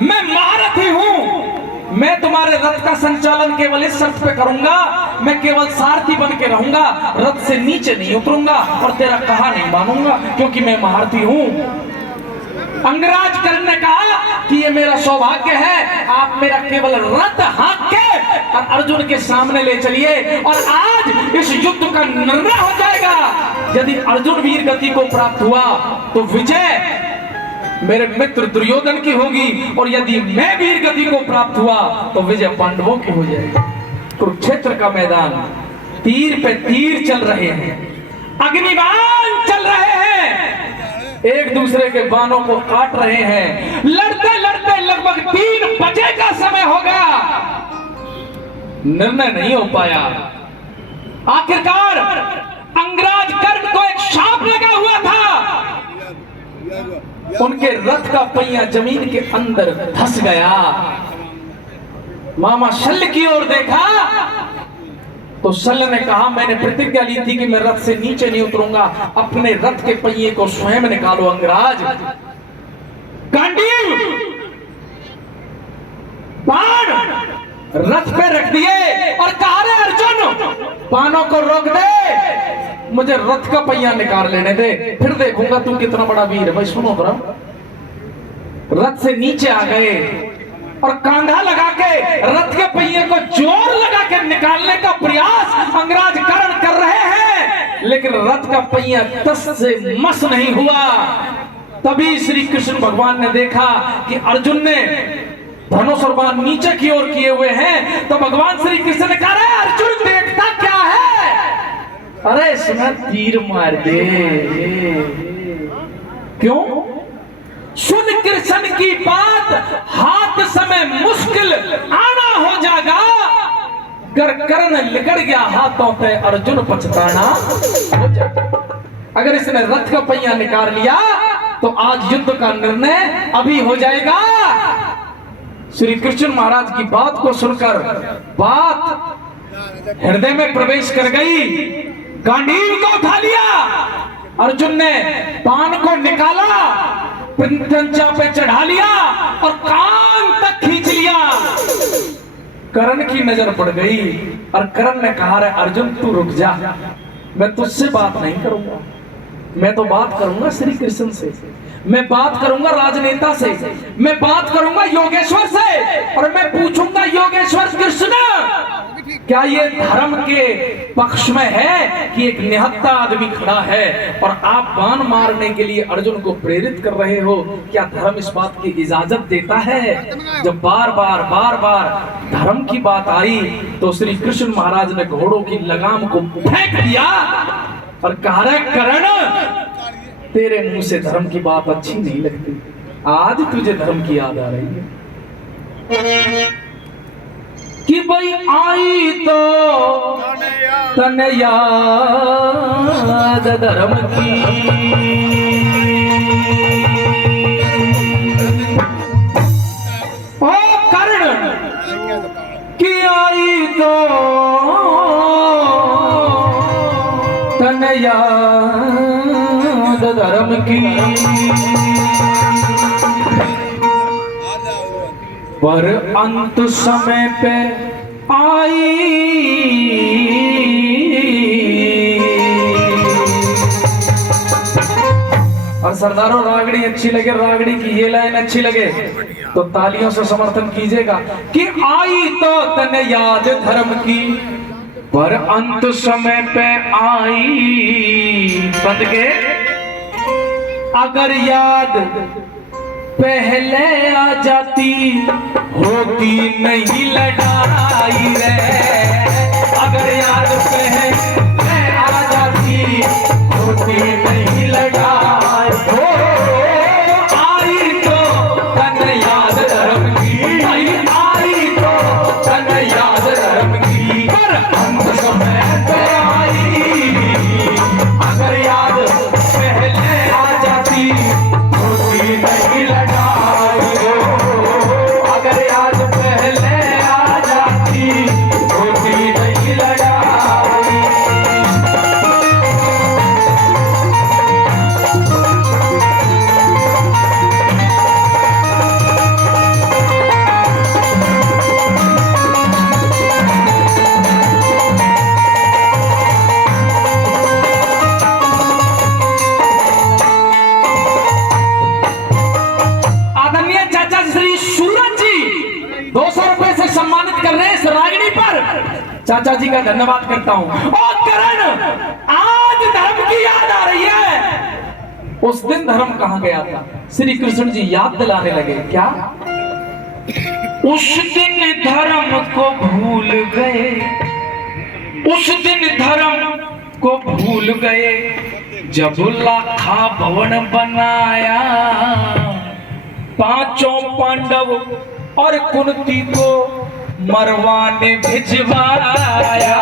मैं महारथी हूं। मैं तुम्हारे रथ का संचालन केवल इस शर्त पे करूंगा, मैं केवल सारथी बन के रहूंगा, रथ से नीचे नहीं उतरूंगा और तेरा कहा नहीं मानूंगा, क्योंकि मैं महारथी हूं। अंगराज कर्ण ने कहा कि ये मेरा सौभाग्य है, आप मेरा केवल रथ हाँक के और अर्जुन के सामने ले चलिए और आज इस युद्ध का निर्णय हो जाएगा। यदि अर्जुन वीर गति को प्राप्त हुआ तो विजय मेरे मित्र दुर्योधन की होगी, और यदि मैं वीर गति को प्राप्त हुआ तो विजय पांडवों की हो जाएगी। कुरुक्षेत्र का मैदान, तीर पे तीर चल रहे हैं, अग्निबाण चल रहे हैं, एक दूसरे के बाणों को काट रहे हैं। लड़ते लड़ते लगभग 3 बजे का समय हो गया, निर्णय नहीं हो पाया। आखिरकार अंगराज कर्ण को एक शाप लगा हुआ था, उनके रथ का पहिया जमीन के अंदर धंस गया। मामा शल्य की ओर देखा तो शल्य ने कहा, मैंने प्रतिज्ञा ली थी कि मैं रथ से नीचे नहीं उतरूंगा, अपने रथ के पहिए को स्वयं निकालो अंगराज। गांडीव बाण रथ पे रख दिए और कहा, रे अर्जुन बाणों को रोक दे, मुझे रथ का पहिया निकाल लेने दे, फिर देखूंगा तू कितना बड़ा वीर है। भाई सुनो जरा, रथ से नीचे आ गए और कांधा लगा के रथ के पहिए को जोर लगा के निकालने का प्रयास अंगराज कर्ण कर रहे हैं, लेकिन रथ का पहिया तस से मस नहीं हुआ। तभी श्री कृष्ण भगवान ने देखा कि अर्जुन ने धनुष और बाण नीचे की ओर किए हुए हैं, तो भगवान श्री कृष्ण ने कहा, अर्जुन देखता क्या है, अरे इसमें तीर मार दे। क्यों? सुन कृष्ण की बात, हाथ समय मुश्किल आना हो जाएगा, कर कर्ण लिकड़ गया हाथों पे अर्जुन पछताना हो जाएगा। अगर इसने रथ का पहिया निकाल लिया तो आज युद्ध का निर्णय अभी हो जाएगा। श्री कृष्ण महाराज की बात को सुनकर बात हृदय में प्रवेश कर गई, गांडीव को उठा लिया, अर्जुन ने बाण को निकाला, पंचा पे चढ़ा लिया और कान तक खींच लिया। कर्ण की नजर पड़ गई और कर्ण ने कहा, रे अर्जुन तू रुक जा, मैं तुझसे बात नहीं करूंगा, मैं तो बात करूंगा श्री कृष्ण से, मैं बात करूंगा राजनेता से, मैं बात करूंगा योगेश्वर से, और मैं पूछूंगा योगेश्वर कृष्ण क्या ये धर्म के पक्ष में है कि एक निहत्था आदमी खड़ा है और आप बाण मारने के लिए अर्जुन को प्रेरित कर रहे हो? क्या धर्म इस बात की इजाजत देता है? जब बार बार धर्म की बात आई तो श्री कृष्ण महाराज ने घोड़ों की लगाम को फेंक दिया और कहा, रे कर्ण तेरे मुंह से धर्म की बात अच्छी नहीं लगती, आज तुझे धर्म की याद आ रही है कि भाई आई तो तन याद धर्म की, ओ कर्ण की आई तो तन याद धर्म की, पर अंत समय पे आई और सरदारों रागड़ी अच्छी लगे, रागड़ी की ये लाइन अच्छी लगे तो तालियों से समर्थन कीजिएगा कि आई तो तन याद धर्म की, पर अंत समय पे आई बंद के, अगर याद पहले आ जाती होती नहीं लड़ाई रे, अगर याद पहले आ जाती होती नहीं लड़ाई, हो आई तो तन याद धर्म की, आई तो तन याद धर्म की, पर अंत समय पे आई, अगर याद पहले आ जाती होती नहीं लड़ाई, अगर याद पहले आ जाती होती नहीं लड़ाई। चाचा जी का धन्यवाद करता हूं। और करण, आज धर्म की याद आ रही है। उस दिन धर्म कहां गया था? श्री कृष्ण जी याद दिलाने लगे। क्या? उस दिन धर्म को भूल गए, उस दिन धर्म को भूल गए, जब लाखा भवन बनाया, पांचों पांडव और कुंती को मरवाने भिजवाया,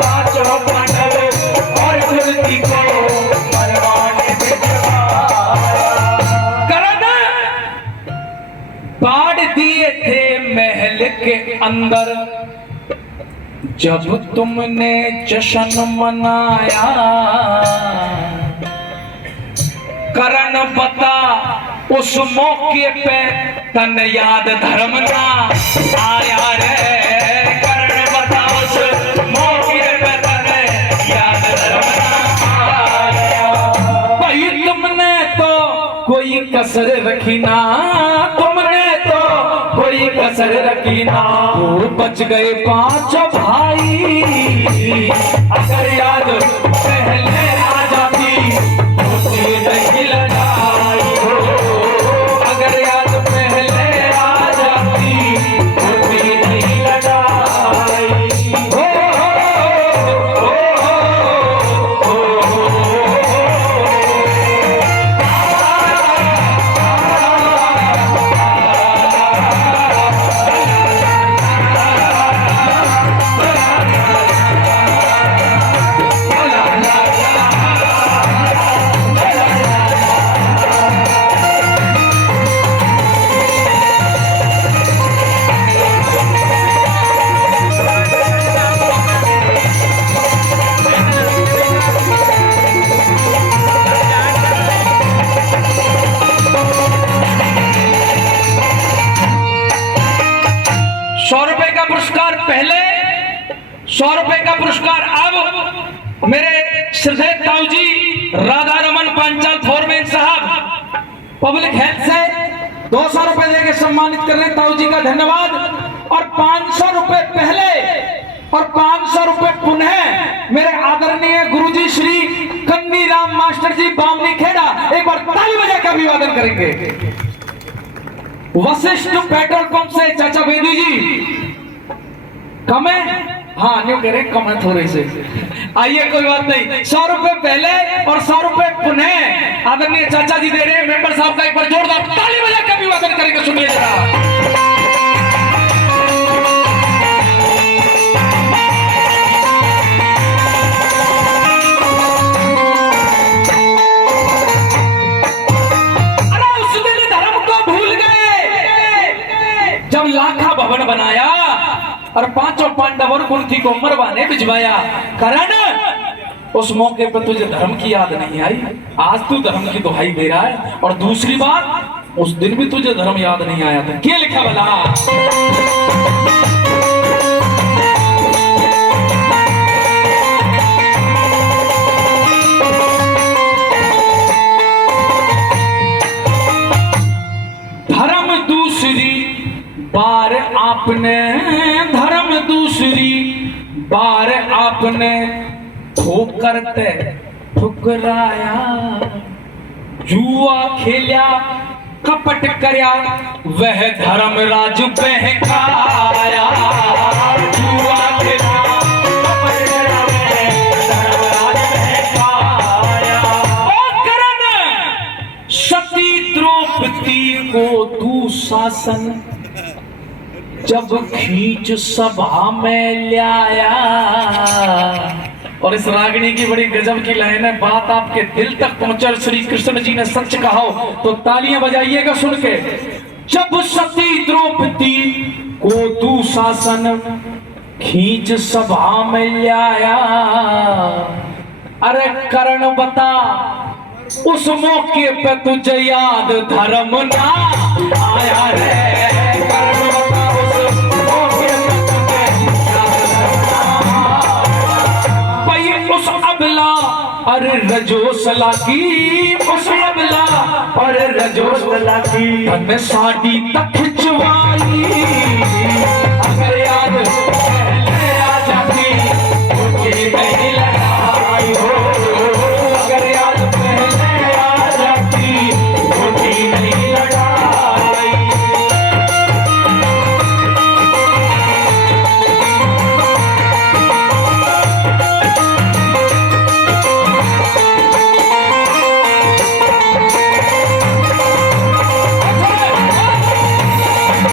पांचों पांडव और कुंती को मरवाने भिजवाया। करण बाढ़ दिए थे महल के अंदर, जब तुमने जश्न मनाया। करण बता उस मौके पे तन याद धर्म ना आया रे। करण बता उस मौके पे तन याद धर्म ना आया। भाई तुमने तो कोई कसर रखी ना, तुमने तो कोई कसर रखी ना, वो बच गए पांचों भाई। अगर याद पहले आ जाती होती नहीं लड़ाई हो, अगर याद पहले आ जाती होती नहीं लड़ाई हो। पहले 100 रुपए का पुरस्कार अब मेरे श्रद्धेय ताऊ जी राधा रमन पांचाल फोरमैन साहब पब्लिक हेल्थ से 200 रुपए देकर सम्मानित कर रहे हैं। ताऊ जी का धन्यवाद। और 500 रुपए पहले और 500 रुपए पुनः मेरे आदरणीय गुरुजी श्री कन्नी राम मास्टर जी बामनी खेड़ा, एक बार ताली बजा के अभिवादन करेंगे। वशिष्ठ पेट्रोल पंप से चाचा बेदी जी कम है, हाँ न्यू कह रहे कम है थोड़े से। आइए कोई बात नहीं, 100 रुपए पहले और 100 रुपए पुनः आदरणीय चाचा जी दे रहे हैं। मेंबर साहब का एक बार जोरदार ताली बजा के अभिवादन करेंगे। सुनिए जरा। जब लाखा भवन बनाया और पांचों पांडव और कुंती को मरवाने भिजवाया। करण उस मौके पर तुझे धर्म की याद नहीं आई, आज तू धर्म की दुहाई दे रहा है। और दूसरी बात, उस दिन भी तुझे धर्म याद नहीं आया था। क्या लिखा भला? धर्म दूसरी बार आपने, धर्म दूसरी बार आपने ठोकर ते ठुकराया। जुआ खेलिया कपट करया वह धर्म राज बहकाया। जुआ खेलिया कपट करया वह धर्म राज बहकाया। ओ करण सती द्रौपदी को तू शासन जब खींच सभा में लाया। और इस रागिनी की बड़ी गजब की लाइन है, बात आपके दिल तक पहुंचा। श्री कृष्ण जी ने सच कहा हो तो तालियां बजाइएगा सुन के। जब सती द्रौपदी को तू शासन खींच सभा में लाया। अरे करण बता उस मौके पे तुझे याद धर्म ना आया रे। करण बता उस मौके पे तुझे याद धर्म ना आया। भाई उस अबला अरे रजोसला की, उस अबला अरे रजोसला की धन साड़ी तक खिंचवाई।